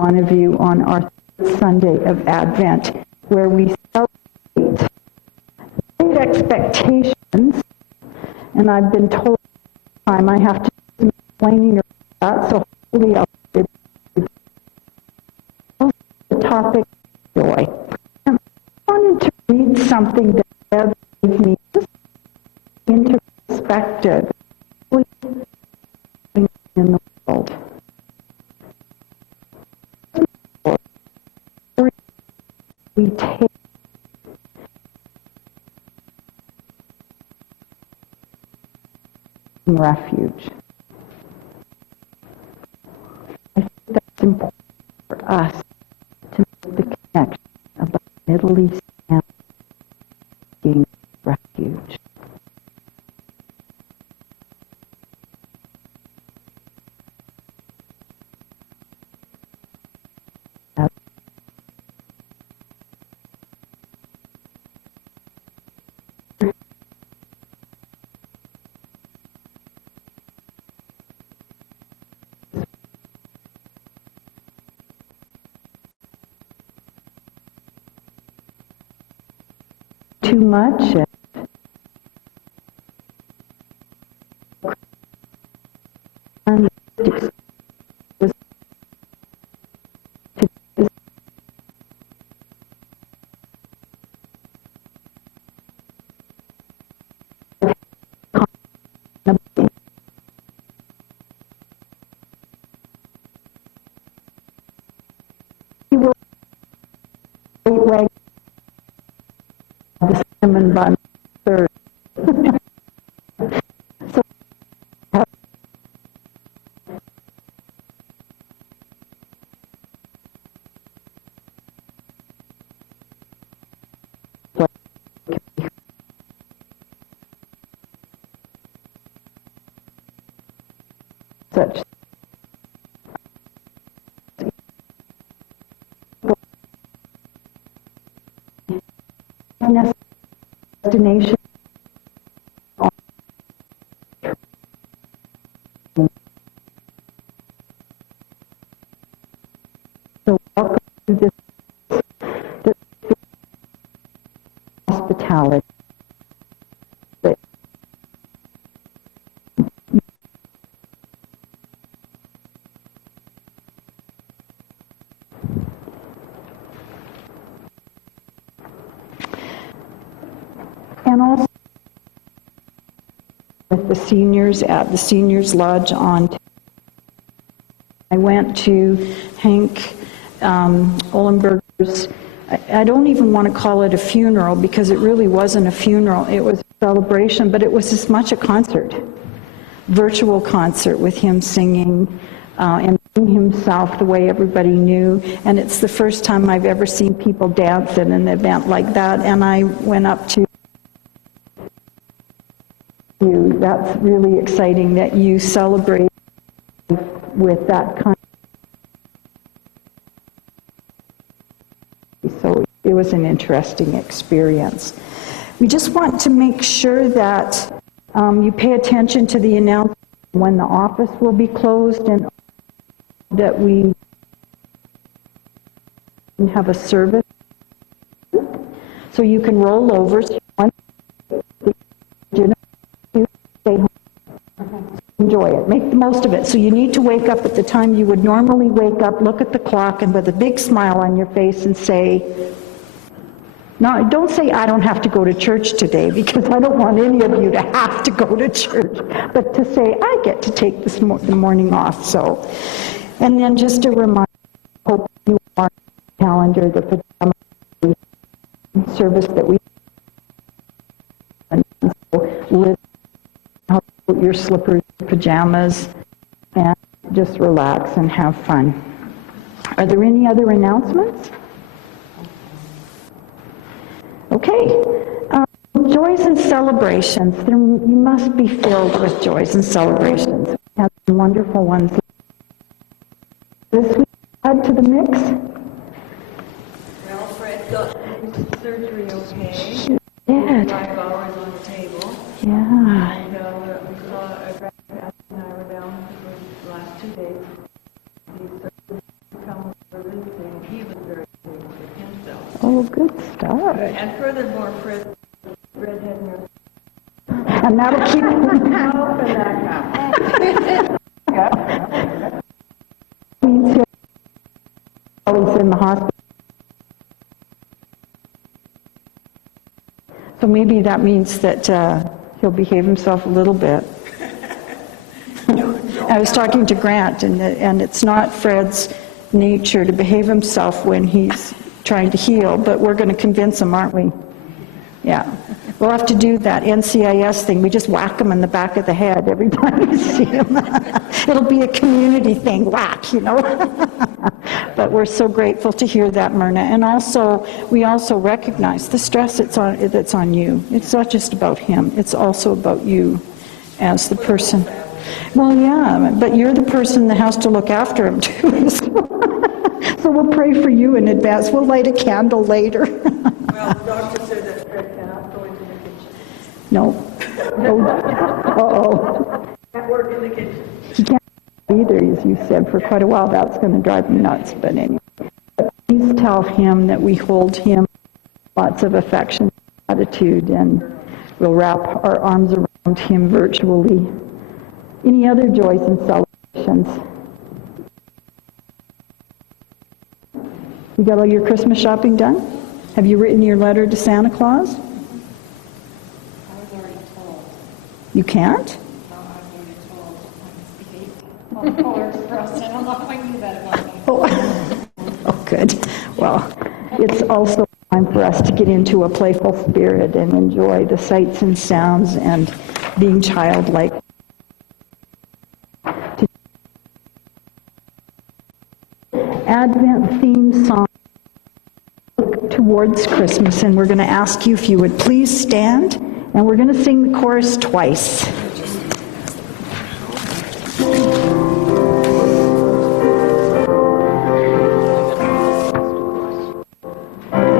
Bonneview on our third Sunday of Advent, where we celebrate great expectations, and I've been told time I have to do some explaining about that, so hopefully I'll be able to. The topic of joy. And I wanted to read something that Deb gave me just into perspective in the world. We take refuge. I think that's important for us to make the connection about Middle East and being refuge. Too much. The cinnamon bun third. So, such destination. So welcome to this hospitality. And also with the seniors at the Seniors Lodge I went to Hank Ohlenberger's. I don't even want to call it a funeral because it really wasn't a funeral. It was a celebration, but it was as much a concert, virtual concert with him singing and being himself the way everybody knew. And it's the first time I've ever seen people dance at an event like that. And I went up to you. That's really exciting that you celebrate with that kind of. So it was an interesting experience. We just want to make sure that you pay attention to the announcement when the office will be closed and that we have a service. So you can roll over. Stay home. Enjoy it. Make the most of it. So you need to wake up at the time you would normally wake up, look at the clock, and with a big smile on your face and say, no, don't say, I don't have to go to church today, because I don't want any of you to have to go to church, but to say, I get to take the morning off. So, and then just a reminder, hope you are on the calendar, the pajama service that we live. Put your slippers, pajamas, and just relax and have fun. Are there any other announcements? Okay. Joys and celebrations. You must be filled with joys and celebrations. We have some wonderful ones this week. Add to the mix. Well, Fred got his surgery okay. She did. 5 hours on the table. Yeah. And we saw a grandfather and I were down for the last 2 days. He's come for Oh, good stuff. And furthermore, Fred, redhead in your And that'll keep means he's in the hospital. So maybe that means that he'll behave himself a little bit. I was talking to Grant, and it's not Fred's nature to behave himself when he's trying to heal, but we're going to convince him, aren't we? Yeah. We'll have to do that NCIS thing. We just whack him in the back of the head every time we see him. It'll be a community thing, whack, you know. But we're so grateful to hear that, Myrna. And also, we also recognize the stress that's on you. It's not just about him. It's also about you as the person. Well, yeah, but you're the person that has to look after him, too. So we'll pray for you in advance. We'll light a candle later. Well, the doctor said that Fred cannot go into the kitchen. No. Uh-oh. Can't work in the kitchen. He can't either, as you said, for quite a while. That's going to drive him nuts. But anyway, please tell him that we hold him lots of affection, gratitude, and we'll wrap our arms around him virtually. Any other joys and celebrations? You got all your Christmas shopping done? Have you written your letter to Santa Claus? I was already told. You can't? No, I was already told. I'm speaking. Of course, for us, I don't know if I knew that about me. Oh, good. Well, it's also time for us to get into a playful spirit and enjoy the sights and sounds and being childlike. Advent theme song towards Christmas, and we're going to ask you if you would please stand, and we're going to sing the chorus twice.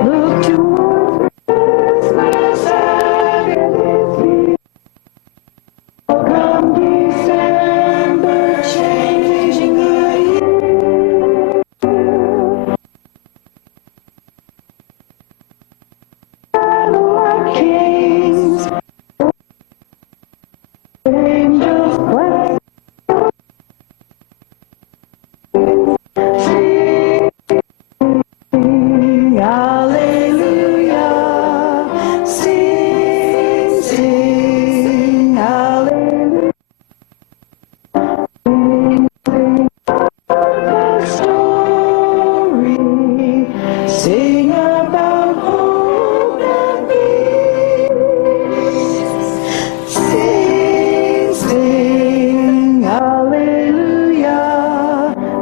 Look towards Christmas and its here. Come December, changing the year. Kings, angels bless. Sing hallelujah, sing, sing hallelujah, sing, sing the story, sing about hope and peace, sing, sing hallelujah,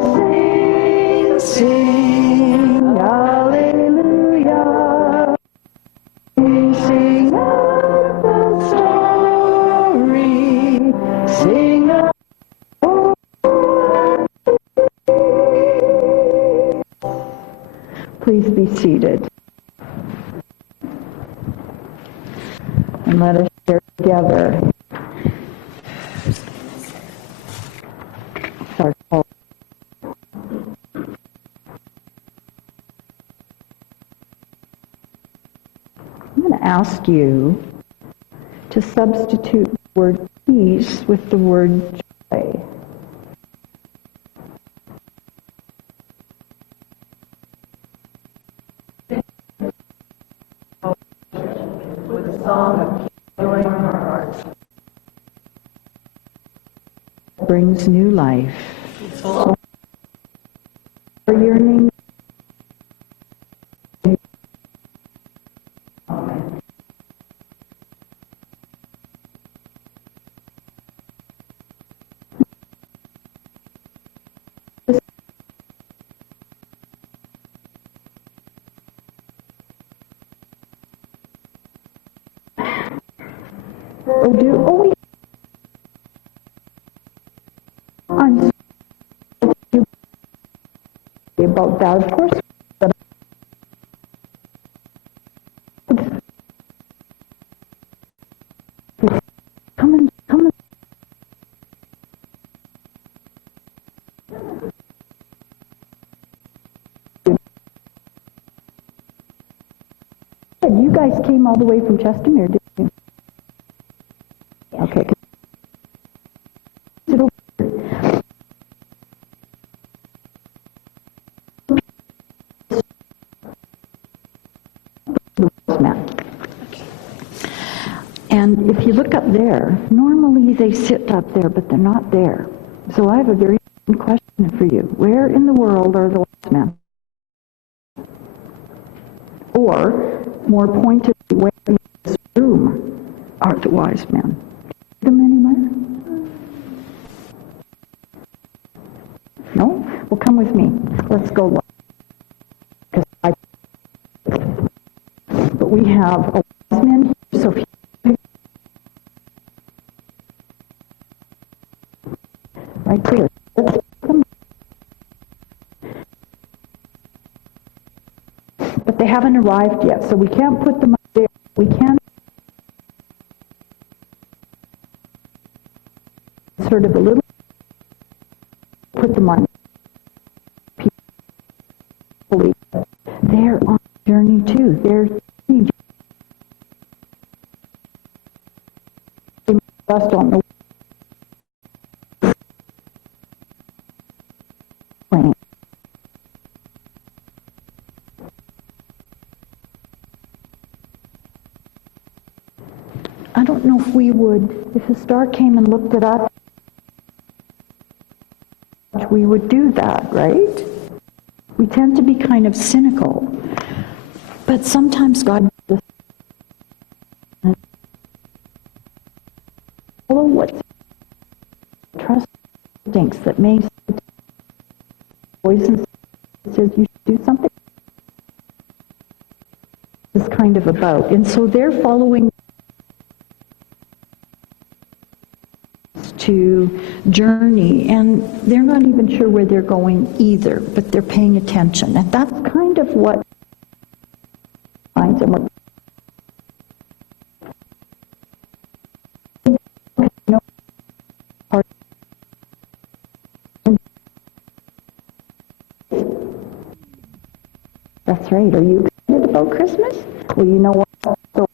sing, sing hallelujah, sing out the story, sing out. Please be seated. And let us share together. Our call. I'm going to ask you to substitute the word peace with the word joy. With a song of joy in our hearts. Brings new life. So, for your name. We I'm sorry about that, of course. But come and You guys came all the way from Chestermere, didn't you? Okay. Sit over here. The wise man. And if you look up there, normally they sit up there, but they're not there. So I have a very important question for you. Where in the world are the wise men? Or, more pointedly, where in this room are the wise men? See them anywhere? No? Well, come with me. Let's go look. But we have a wise man here, so if you right there. But they haven't arrived yet, so we can't put them up there. We can sort of a little put them on. They're on a journey too. They just don't know. I don't know if we would, if a star came and looked at us, we would do that, right? We tend to be kind of cynical. But sometimes God does follow what trust instincts that may voice and says you should do something. It's kind of about. And so they're following to journey, and they're not even sure where they're going either, but they're paying attention. And that's kind of what finds them. That's right. Are you excited about Christmas? Well, you know what? So,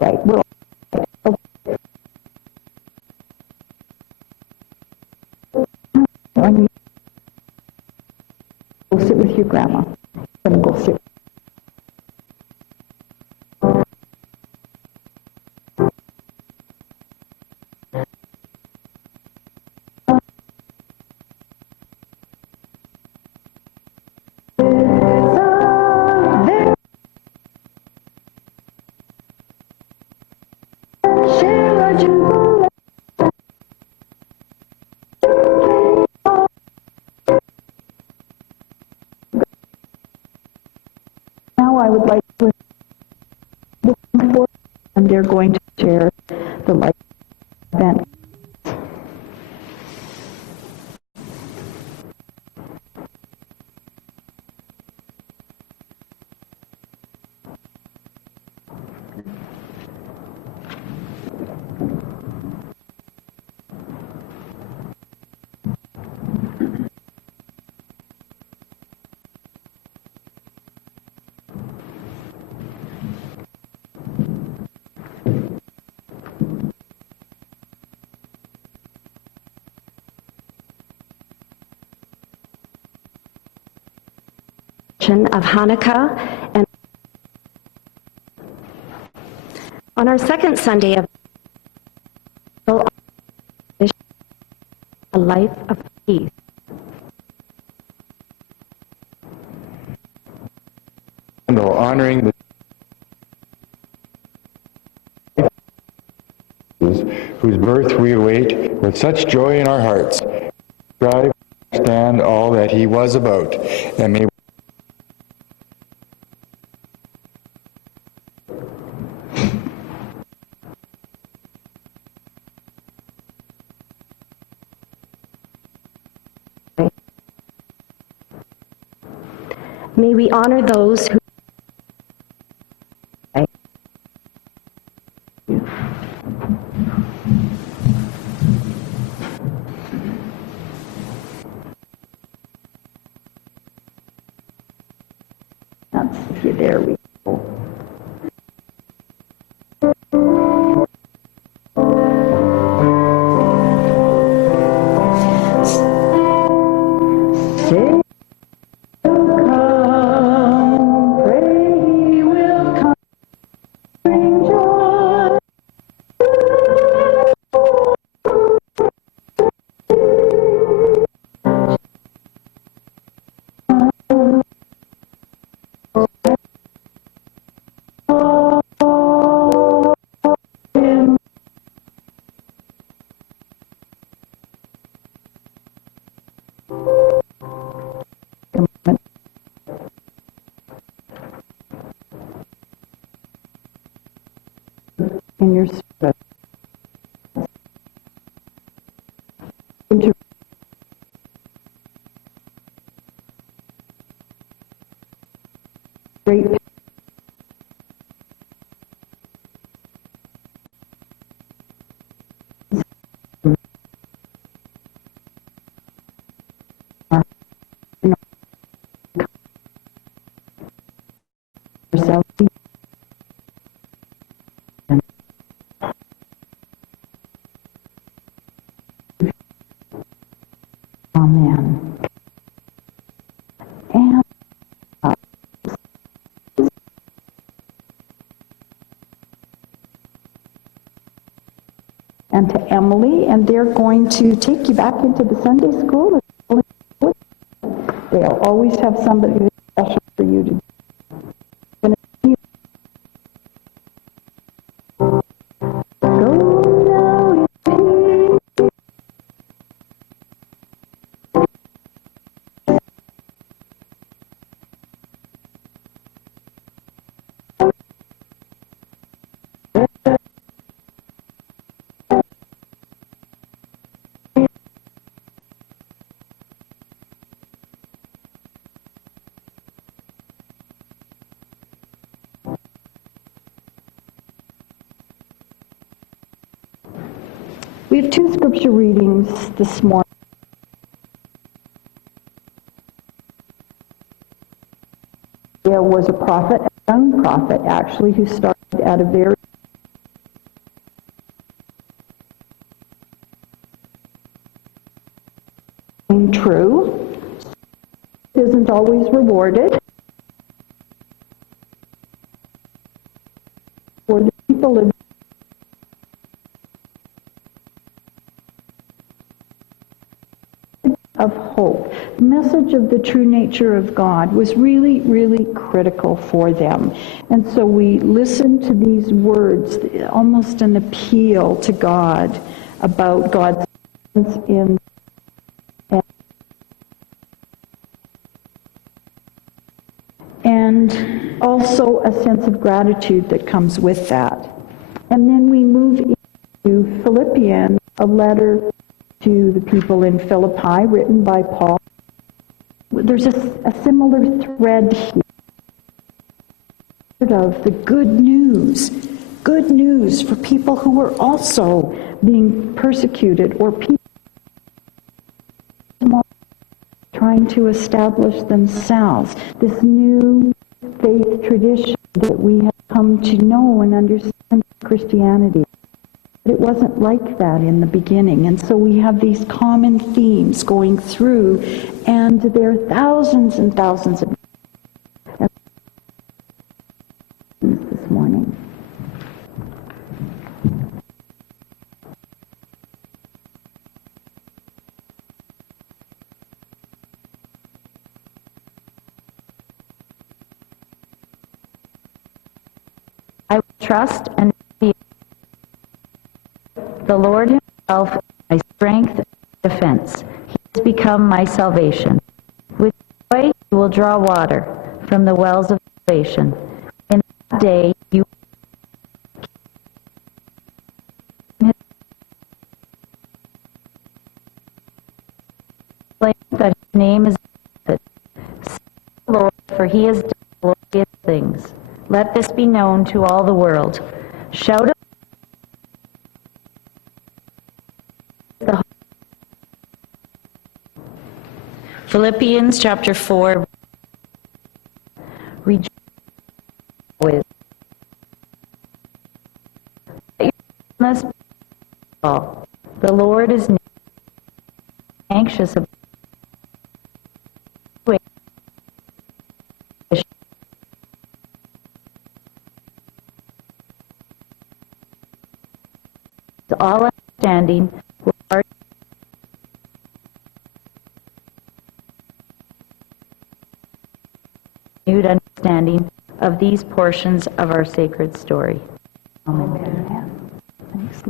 right. We're go sit with your grandma. I'm going to go sit. Now I would like to and they're going to share the light event. Of Hanukkah, and on our second Sunday of a life of peace. Honoring the whose birth we await with such joy in our hearts, strive to understand all that he was about, and may we honor those who Yeah, there we go. Say, come, pray he will come, bring joy. In your service. Great yourself. Amen. And to Emily, and they're going to take you back into the Sunday school. They'll always have somebody special for you to do. Go now in peace. We have two scripture readings this morning. There was a prophet, a young prophet actually, who started at a very true. Isn't always rewarded. For the people of hope. The message of the true nature of God was really, really critical for them. And so we listened to these words, almost an appeal to God about God's in and also a sense of gratitude that comes with that. And then we move into Philippians, a letter to the people in Philippi written by Paul. There's a similar thread here of the good news for people who were also being persecuted or people trying to establish themselves, this new faith tradition that we have come to know and understand Christianity. But it wasn't like that in the beginning, and so we have these common themes going through, and there are thousands and thousands of this morning. I will trust and fear the Lord himself, my strength and defense. He has become my salvation. With joy you will draw water from the wells of salvation. In that day you claim that his name is blessed. Seek the Lord, for he has done glorious things. Let this be known to all the world. Shout the Philippians chapter 4. Rejoice Lord is near, anxious about all understanding will already renewed understanding of these portions of our sacred story. Amen. Thanks.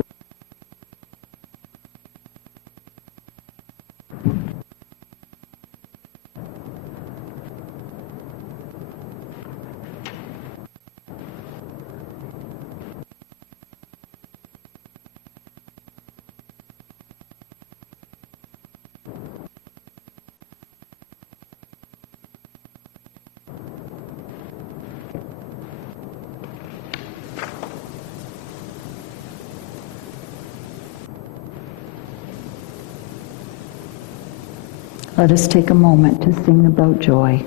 Let us take a moment to sing about joy.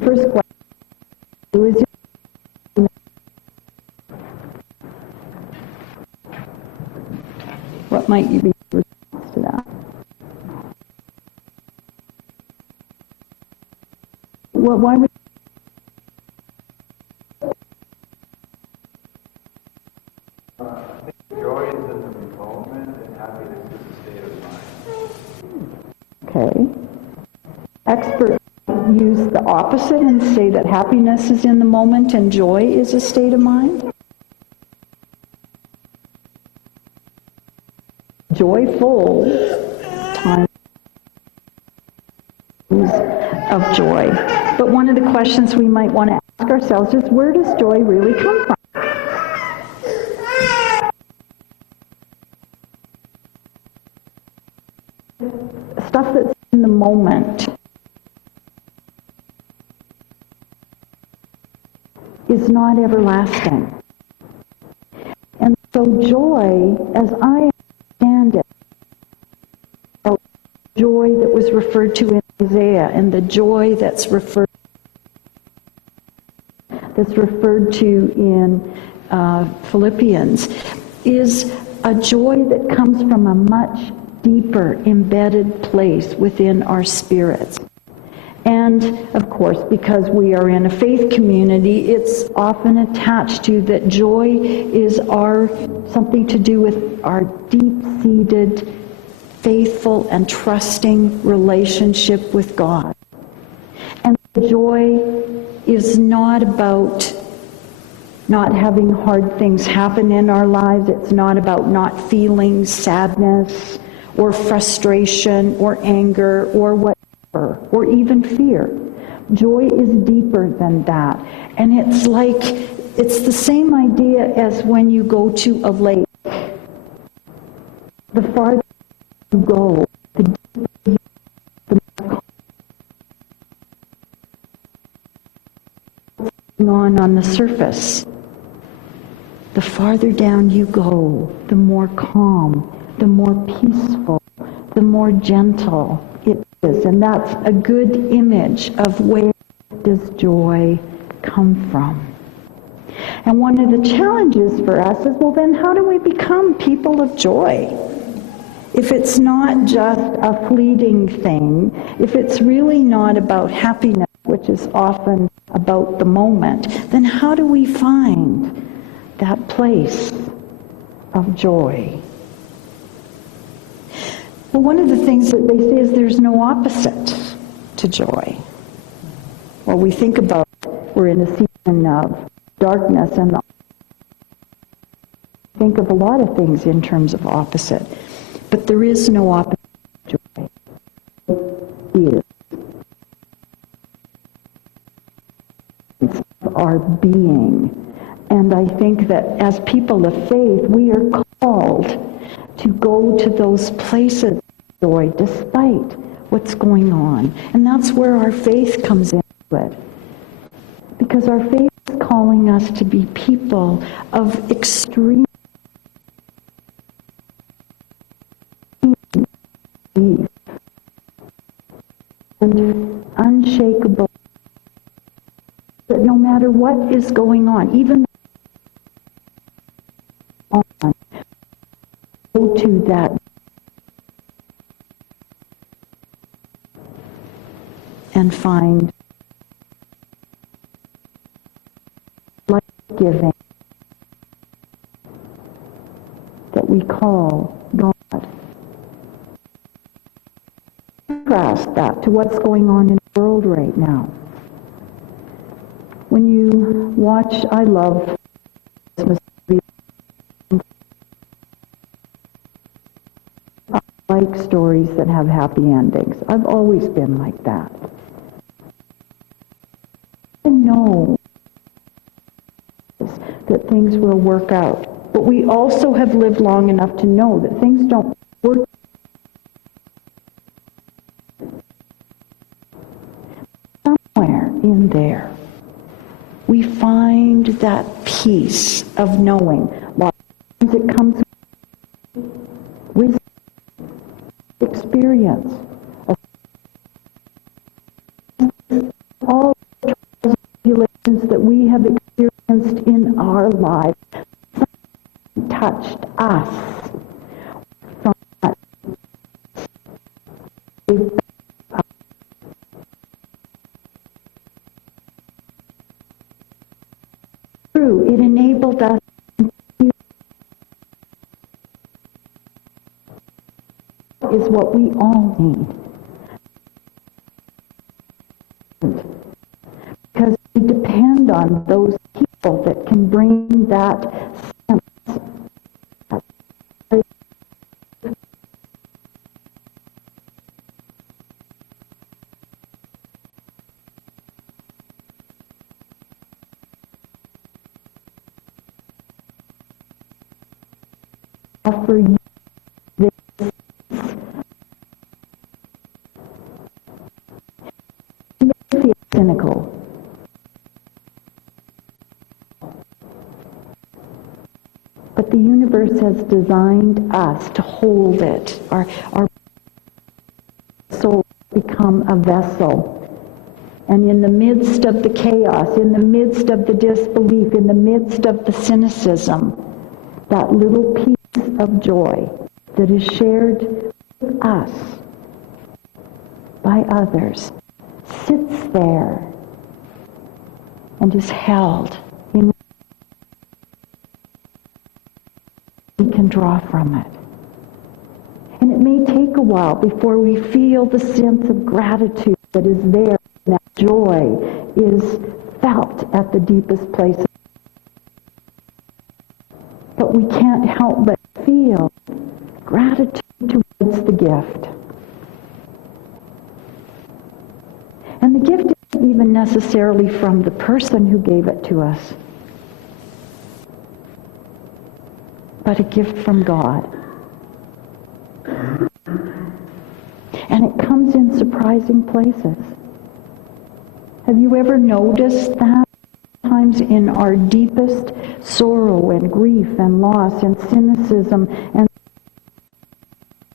First question, who is your... What might you be your response to that? Well, why would Joy is in the moment and happiness is a state of mind. Okay. Experts use the opposite and say that happiness is in the moment and joy is a state of mind. Joyful times of joy. But one of the questions we might want to ask ourselves is, where does joy really come from? Stuff that's in the moment is not everlasting. And so joy, as I understand it, joy that was referred to in Isaiah and the joy that's referred to in Philippians is a joy that comes from a much deeper embedded place within our spirits. And of course, because we are in a faith community, it's often attached to that joy is something to do with our deep-seated, faithful and trusting relationship with God. And joy is not about not having hard things happen in our lives. It's not about not feeling sadness or frustration or anger or whatever, or even fear. Joy is deeper than that. And it's the same idea as when you go to a lake. The farther you go, the deeper the more on the surface. The farther down you go, the more calm, the more peaceful, the more gentle it is. And that's a good image of where does joy come from. And one of the challenges for us is, well, then how do we become people of joy? If it's not just a fleeting thing, if it's really not about happiness, which is often about the moment, then how do we find that place of joy? Well, one of the things that they say is there's no opposite to joy. Well, we think about, we're in a season of darkness, and think of a lot of things in terms of opposite. But there is no opposite to joy. It is our being. And I think that as people of faith, we are called to go to those places of joy despite what's going on. And that's where our faith comes into it. Because our faith is calling us to be people of extreme belief and unshakable, that no matter what is going on, even on, go to that and find life-giving that we call God. Contrast that to what's going on in the world right now. When you watch, I love Christmas movies. I like stories that have happy endings. I've always been like that. I know that things will work out, but we also have lived long enough to know that things don't work. Somewhere in there, we find that peace of knowing. A lot of times it comes with experience. All the trials and tribulations that we have experienced in our lives touched us from that. It enabled us is what we all need. Because we depend on those people that can bring that sense. Offer you this cynical. But the universe has designed us to hold it. Our soul become a vessel. And in the midst of the chaos, in the midst of the disbelief, in the midst of the cynicism, that little piece of joy that is shared with us by others sits there and is held in. We can draw from it. And it may take a while before we feel the sense of gratitude that is there, and that joy is felt at the deepest place. But we can't help but feel gratitude towards the gift. And the gift isn't even necessarily from the person who gave it to us, but a gift from God. And it comes in surprising places. Have you ever noticed that? Sometimes in our deepest sorrow and grief and loss and cynicism and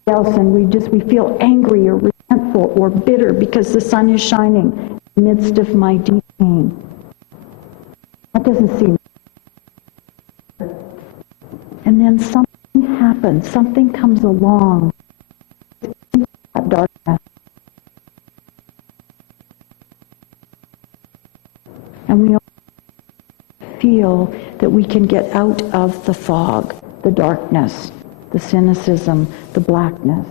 else, and we feel angry or resentful or bitter because the sun is shining in the midst of my deep pain. That doesn't seem. And then something happens, something comes along, that darkness. And we feel that we can get out of the fog, the darkness, the cynicism, the blackness.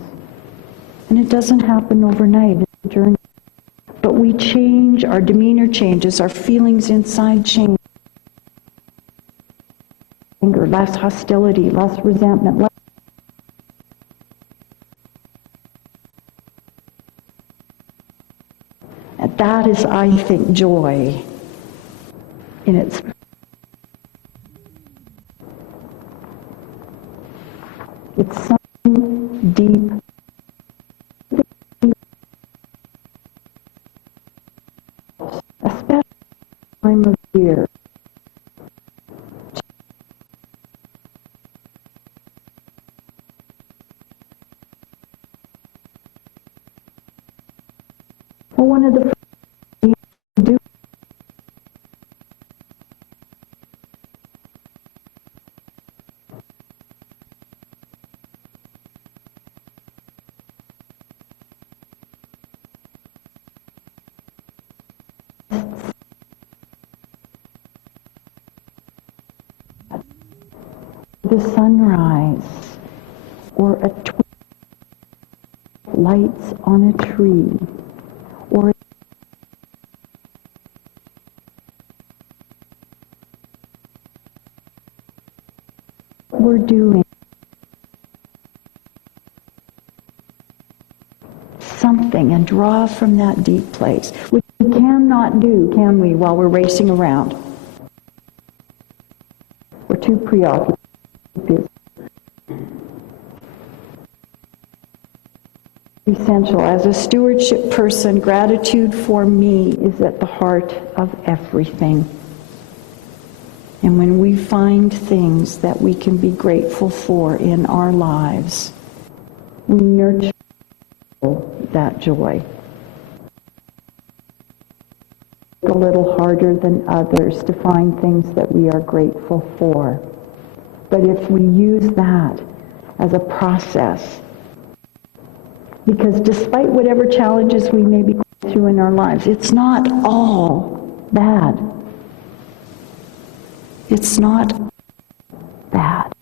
And it doesn't happen overnight. It's a journey. But we change, our demeanor changes, our feelings inside change. Anger, less hostility, less resentment, less. And that is, I think, joy in its. It's something deep. Especially time of year. Well, one of the first things you do the sunrise or a lights on a tree or we're doing something and draw from that deep place, which we cannot do, can we, while we're racing around? We're too preoccupied. Essential. As a stewardship person, gratitude for me is at the heart of everything. And when we find things that we can be grateful for in our lives, we nurture that joy. A little harder than others to find things that we are grateful for. But if we use that as a process, because despite whatever challenges we may be going through in our lives, it's not all bad. It's not bad.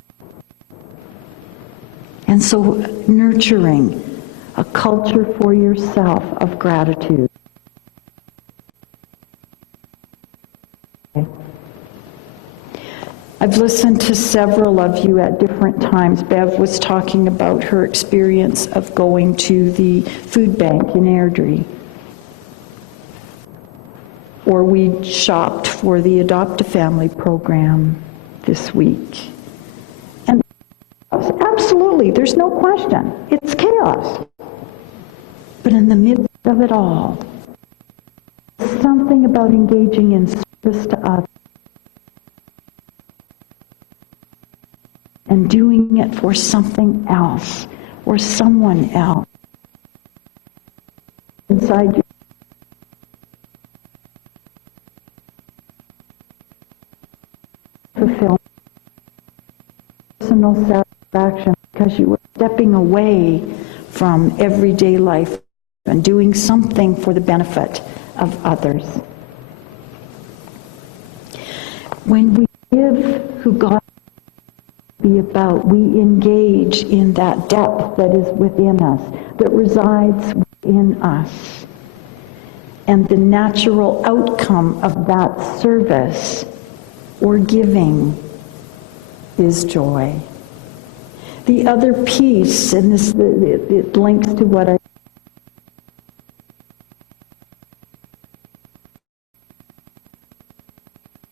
And so nurturing a culture for yourself of gratitude. I've listened to several of you at different times. Bev was talking about her experience of going to the food bank in Airdrie. Or we shopped for the Adopt a Family program this week. And absolutely, there's no question. It's chaos. But in the midst of it all, something about engaging in service to others and doing it for something else or someone else inside you. Fulfill personal satisfaction because you were stepping away from everyday life and doing something for the benefit of others. When we give who God be about, we engage in that depth that is within us, that resides within us. And the natural outcome of that service or giving is joy. The other piece, and this it links to what I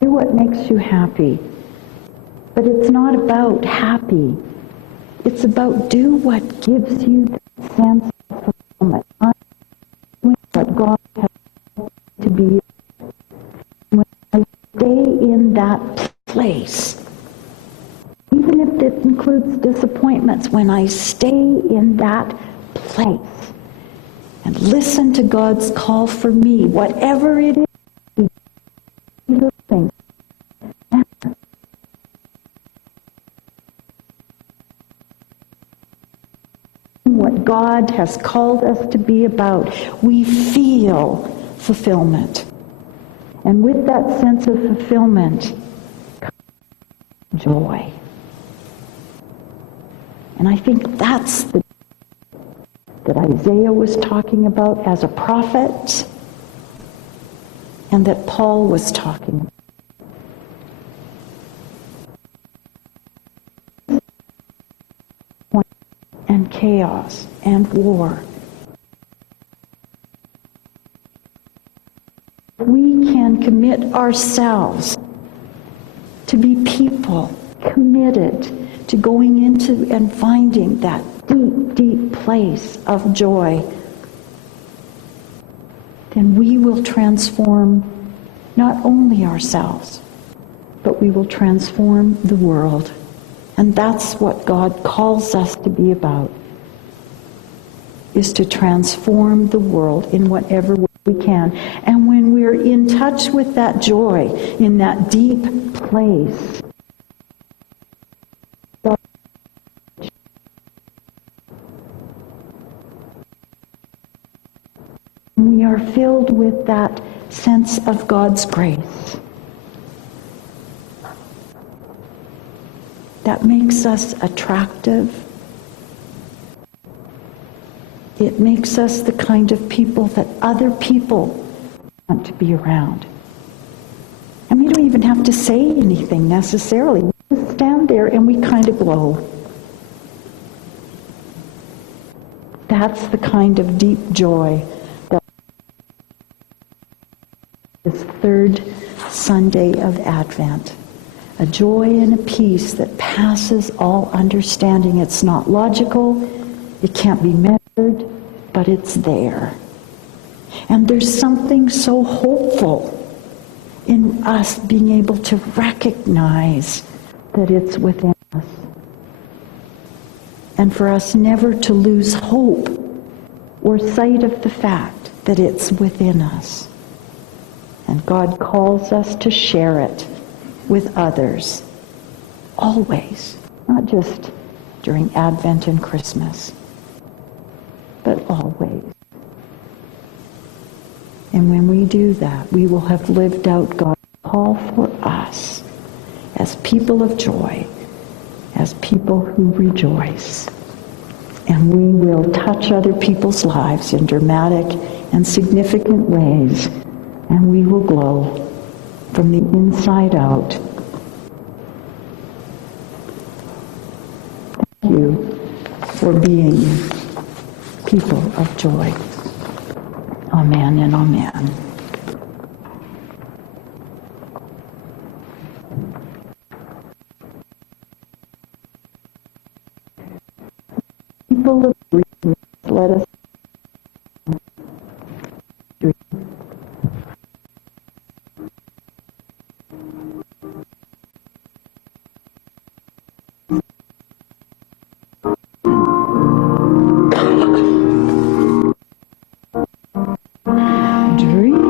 do what makes you happy. But it's not about happy. It's about do what gives you that sense of fulfillment. I'm doing what God has to be. When I stay in that place, even if it includes disappointments, when I stay in that place and listen to God's call for me, whatever it is, little things, what God has called us to be about, we feel fulfillment. And with that sense of fulfillment comes joy. And I think that's the that Isaiah was talking about as a prophet, and that Paul was talking about. And chaos and war. We can commit ourselves to be people committed to going into and finding that deep, deep place of joy, then we will transform not only ourselves, but we will transform the world. And that's what God calls us to be about, is to transform the world in whatever way we can. And when we're in touch with that joy, in that deep place, we are filled with that sense of God's grace. That makes us attractive. It makes us the kind of people that other people want to be around. And we don't even have to say anything necessarily. We just stand there and we kind of glow. That's the kind of deep joy that this third Sunday of Advent. A joy and a peace that passes all understanding. It's not logical, it can't be measured, but it's there. And there's something so hopeful in us being able to recognize that it's within us. And for us never to lose hope or sight of the fact that it's within us. And God calls us to share it with others, always, not just during Advent and Christmas, but always. And when we do that, we will have lived out God's call for us as people of joy, as people who rejoice. And we will touch other people's lives in dramatic and significant ways, and we will glow from the inside out. Thank you for being people of joy. Amen and amen. People of dreams, let us dream. Dream.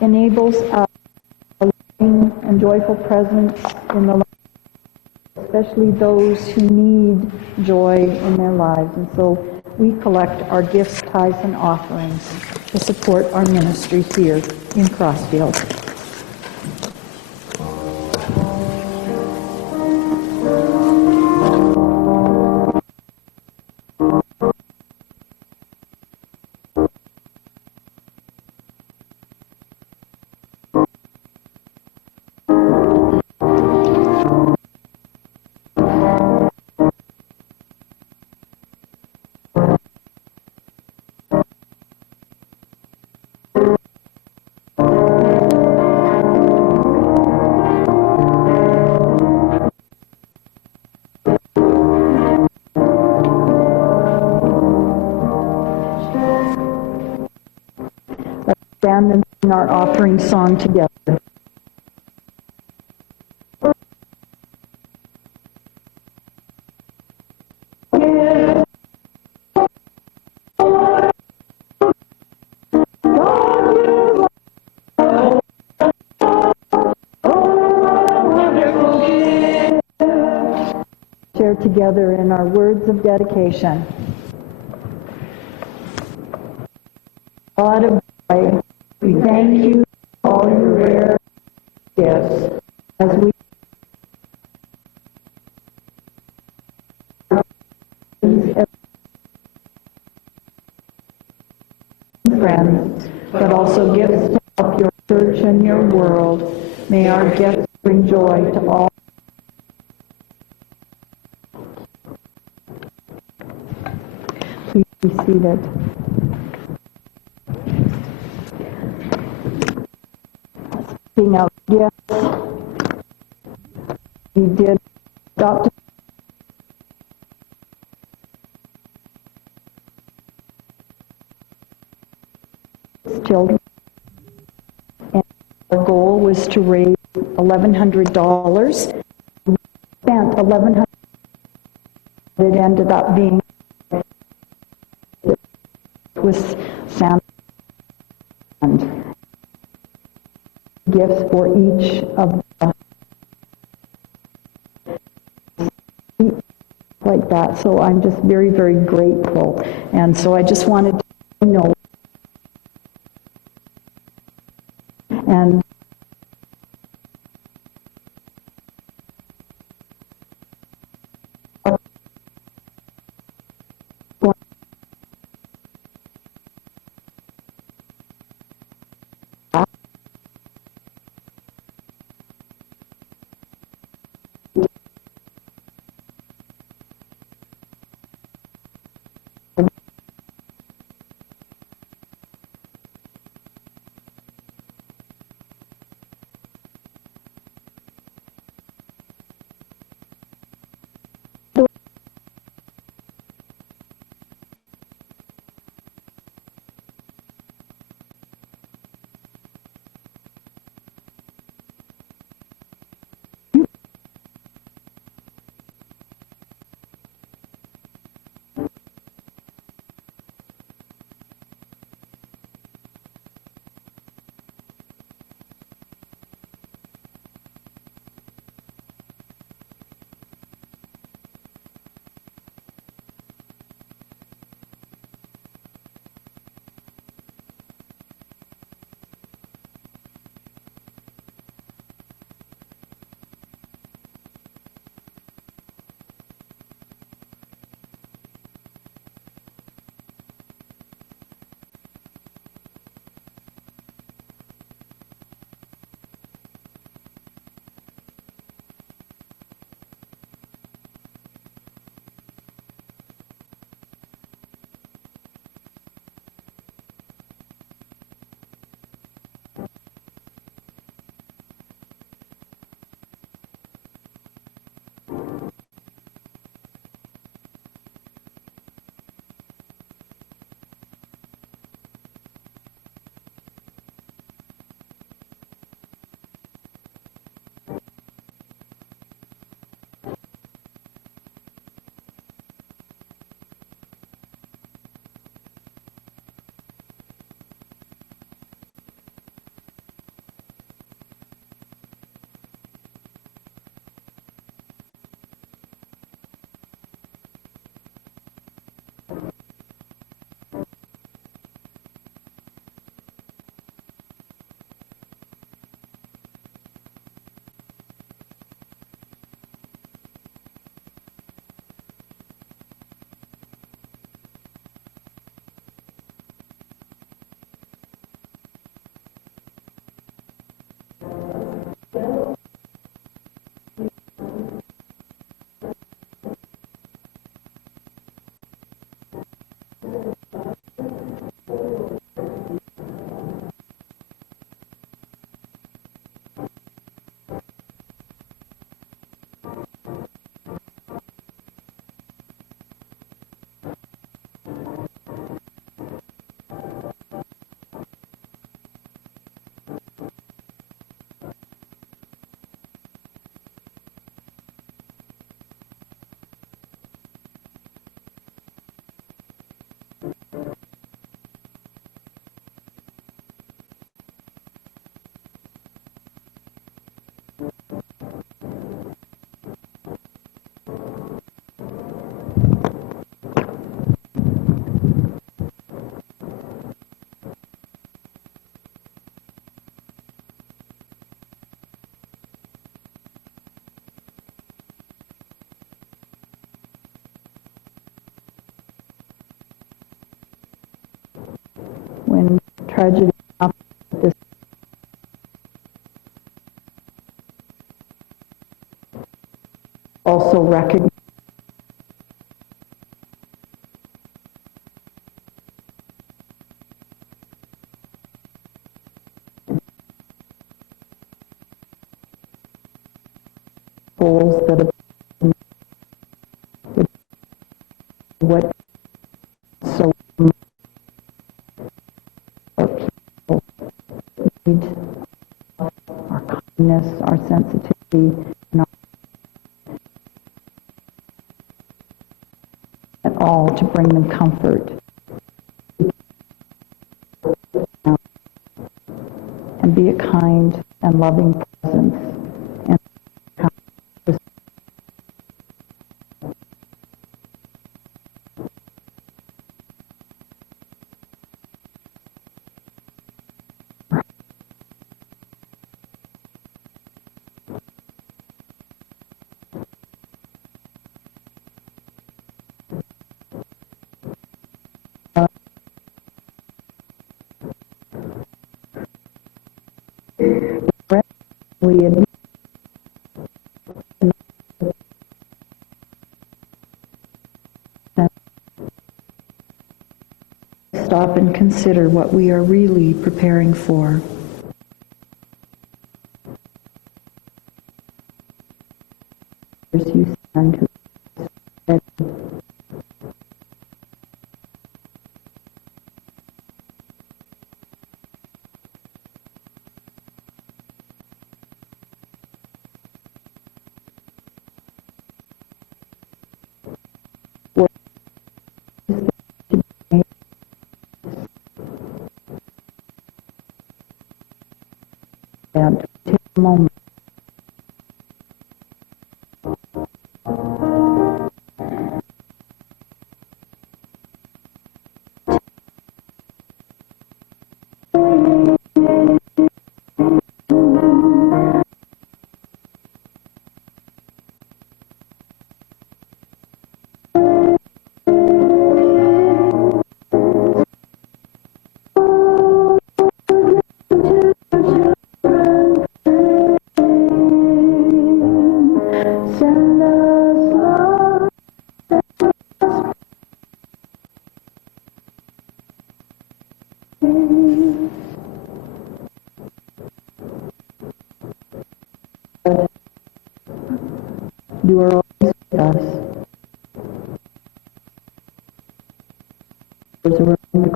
enables a loving and joyful presence in the lives, especially those who need joy in their lives. And so we collect our gifts, tithes, and offerings to support our ministry here in Crossfield. Stand and sing our offering song together. Share together in our words of dedication. God of joy, we thank you for all your rare gifts as we friends, but also gifts to help your church and your world. May our gifts bring joy to all. Please be seated. Speaking of gifts, we did adopt children, and our goal was to raise $1,100. We spent $1,100. It ended up being was Santa and gifts for each of the like that. So I'm just very, very grateful. And so I just wanted to know. And tragedy happens at this also recognize goals that have what so our people need, our kindness, our sensitivity, and at all to bring them comfort and be a kind and loving presence. And we admit stop and consider what we are really preparing for. As you stand to and take a moment. Send us love. You are always with us. There's a room in the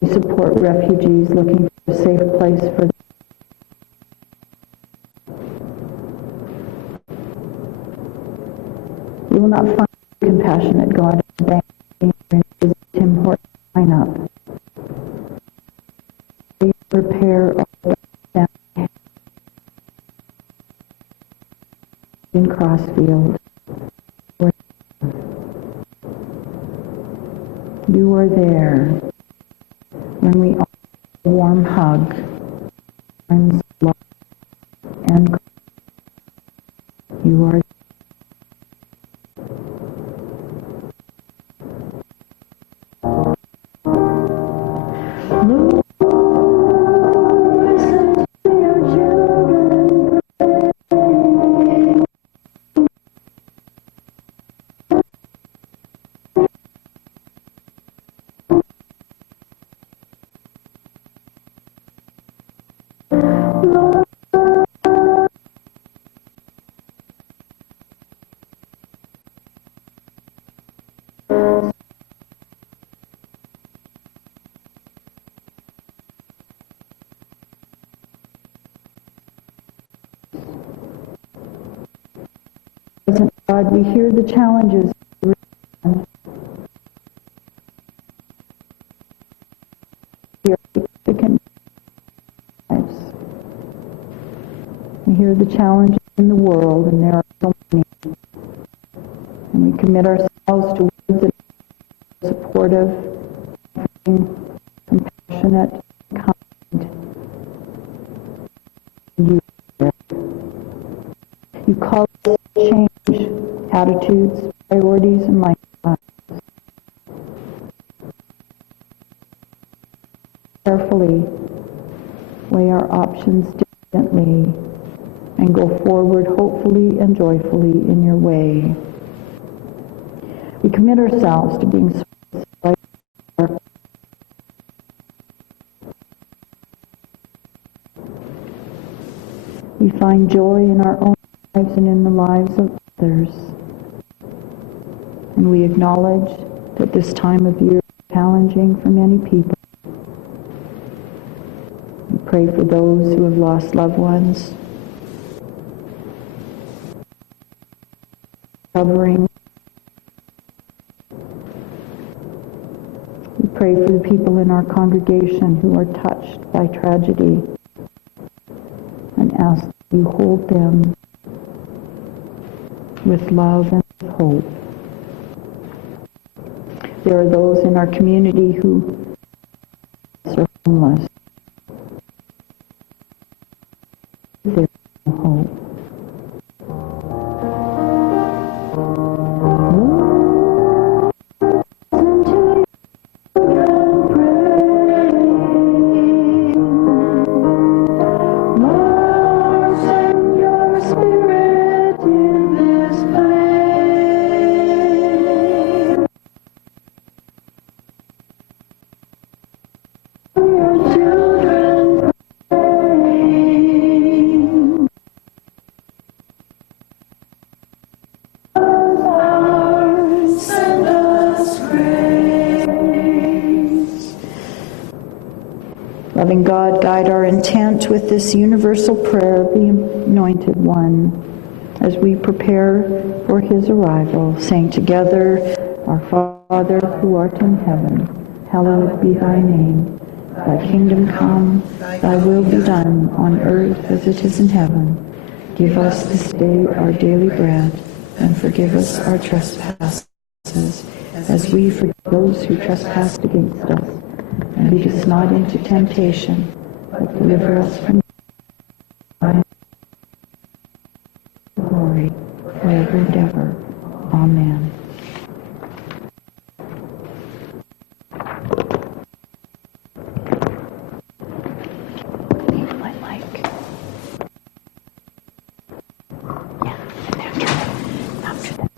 We support refugees looking for a safe place for them. You will not find a compassionate God in the bank and visit Tim Hortons lineup. We prepare all the in Crossfield. You are there when we offer a warm hug, and love, and you are listen to your children pray. Lord, God, we hear the challenges. We are significant lives. We hear the challenges in the world, and there are so many. And we commit ourselves to words that are supportive, compassionate, kind. You call us to change attitudes, priorities, and lifestyles. Carefully weigh our options diligently and go forward hopefully and joyfully in your way. We commit ourselves to being we find joy in our own lives and in the lives of others. And we acknowledge that this time of year is challenging for many people. We pray for those who have lost loved ones, covering. We pray for the people in our congregation who are touched by tragedy and ask that you hold them with love and with hope. There are those in our community who are homeless. There's no hope. Loving God, guide our intent with this universal prayer of the Anointed One as we prepare for his arrival, saying together, Our Father, who art in heaven, hallowed be thy name. Thy kingdom come, thy will be done on earth as it is in heaven. Give us this day our daily bread, and forgive us our trespasses, as we forgive those who trespass against us. And lead us not into temptation, but deliver us from evil. Glory, forever and ever. Amen. My mic. Yeah, and after that.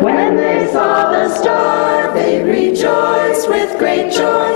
When they saw the star, they rejoiced with great joy